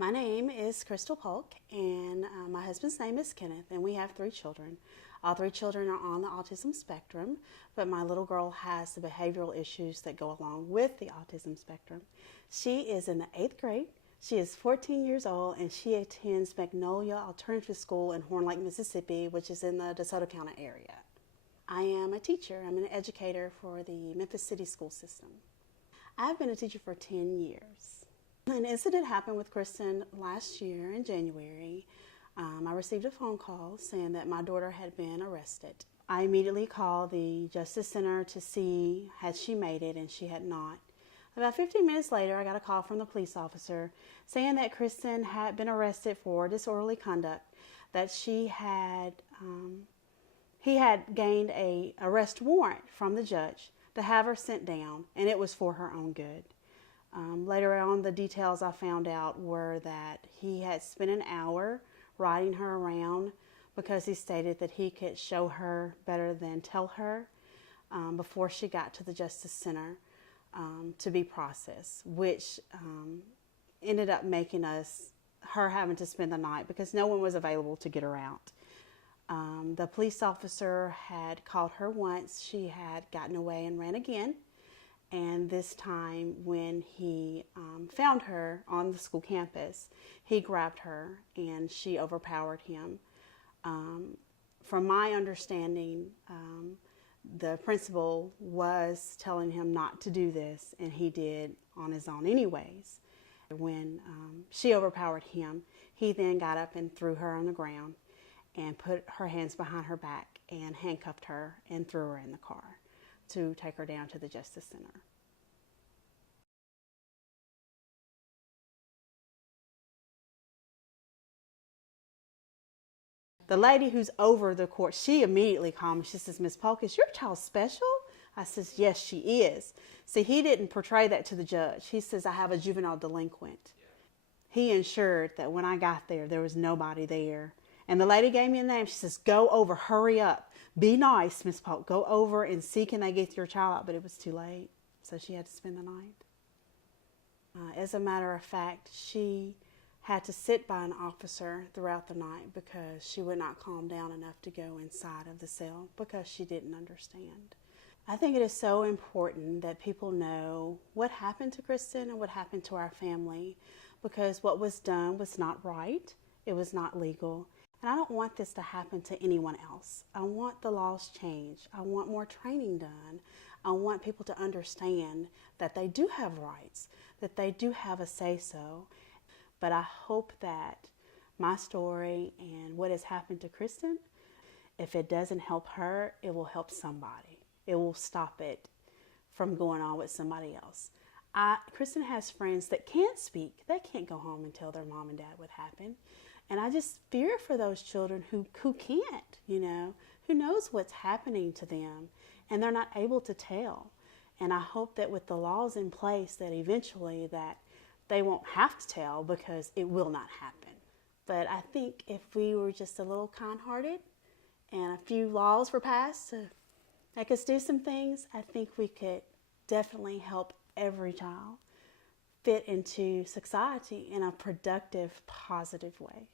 My name is Crystal Polk, and my husband's name is Kenneth, and we have 3 children. All 3 children are on the autism spectrum, but my little girl has the behavioral issues that go along with the autism spectrum. She is in the 8th grade. She is 14 years old, and she attends Magnolia Alternative School in Horn Lake, Mississippi, which is in the DeSoto County area. I am a teacher. I'm an educator for the Memphis City school system. I've been a teacher for 10 years. An incident happened with Krystin last year in January. I received a phone call saying that my daughter had been arrested. I immediately called the Justice Center to see had she made it, and she had not. About 15 minutes later, I got a call from the police officer saying that Krystin had been arrested for disorderly conduct, that he had gained an arrest warrant from the judge to have her sent down, and it was for her own good. Later on, the details I found out were that he had spent an hour riding her around because he stated that he could show her better than tell her before she got to the Justice Center to be processed, which ended up making her having to spend the night because no one was available to get her out. The police officer had called her once. She had gotten away and ran again. And this time when he found her on the school campus, he grabbed her and she overpowered him. From my understanding, the principal was telling him not to do this, and he did on his own anyways. When she overpowered him, he then got up and threw her on the ground and put her hands behind her back and handcuffed her and threw her in the car to take her down to the Justice Center. The lady who's over the court, she immediately called me. She says, "Miss Polk, is your child special?" I says, "Yes, she is." See, he didn't portray that to the judge. He says, "I have a juvenile delinquent." He ensured that when I got there, there was nobody there. And the lady gave me a name. She says, "Go over, hurry up. Be nice, Miss Polk. Go over and see can they get your child out." But it was too late, so she had to spend the night. As a matter of fact, she had to sit by an officer throughout the night because she would not calm down enough to go inside of the cell because she didn't understand. I think it is so important that people know what happened to Krystin and what happened to our family, because what was done was not right. It was not legal. And I don't want this to happen to anyone else. I want the laws changed. I want more training done. I want people to understand that they do have rights, that they do have a say-so. But I hope that my story and what has happened to Krystin, if it doesn't help her, it will help somebody. It will stop it from going on with somebody else. Krystin has friends that can't speak. They can't go home and tell their mom and dad what happened. And I just fear for those children who can't, who knows what's happening to them, and they're not able to tell. And I hope that with the laws in place that eventually that they won't have to tell, because it will not happen. But I think if we were just a little kind-hearted and a few laws were passed to make us do some things, I think we could definitely help every child fit into society in a productive, positive way.